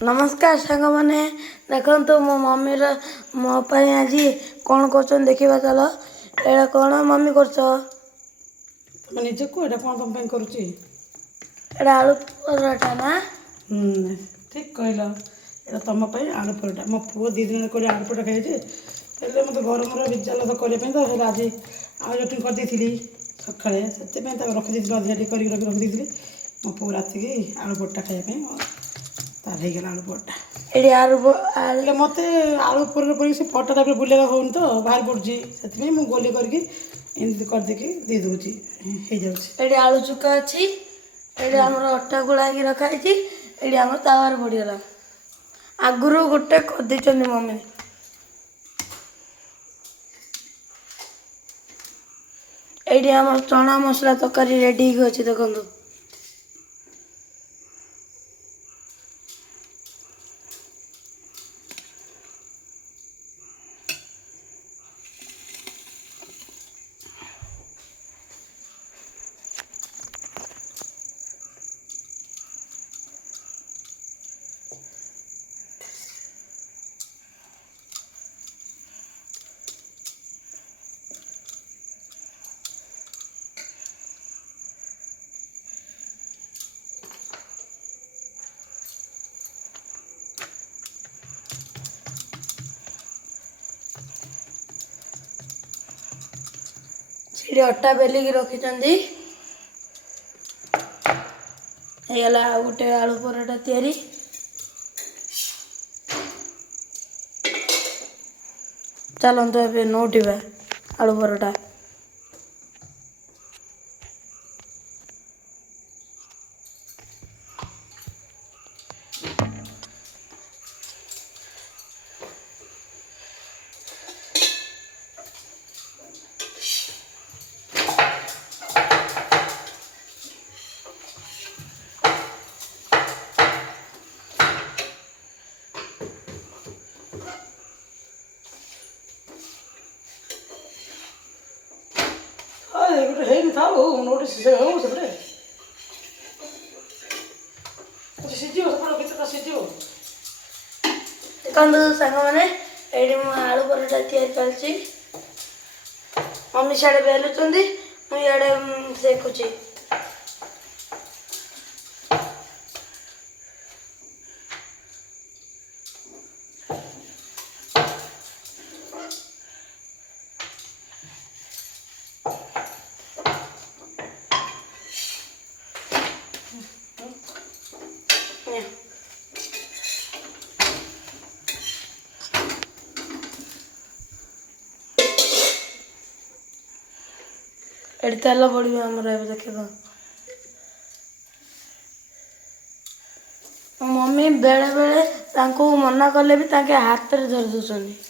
नमस्कार सांग मैंने देखो मो मम्मी मो आज कौन कर देखा चल एटा कौन मम्मी कर तुम निजे को एटा कौन तुम करुच्ची आलू पराठा ना ठीक कहल ये तुम आलू पराठा मो पु दी दिन कर आलू पराठा खाई मत गरम विजाल तो करने तो आज आलू चटनी करदी सका से रखी अधिक रखी मो पु राति आलू पराठा खायापी तार हो गला आलू पराठा ये आलू मत आलू पर से फटा टाइप बुलेगा हो तो बाहर पड़ी से मुझे गोली करके करदे दे दूसरी ये आलू चुका अच्छी ये अटा गुड़ा रखाई ये आम तावार पड़गला आगुरी गोटे कर मम्मी ये आम चना मसला तरकारी रेडी अच्छी देखो ये अटा बेलिक रखिंट गला गोटे आलू पराठा तैयारी चलते ए नौटिबा आलू पराठा नोटिस देखो सांग मैंने ये आलू पराठा तैयारी चलती मम्मी सियाड़े बेलुंट मुझे सेकुची एटी तेल पड़ो आमर देख मम्मी बेले बेले मना कले भी हाथ में धरी दूसरी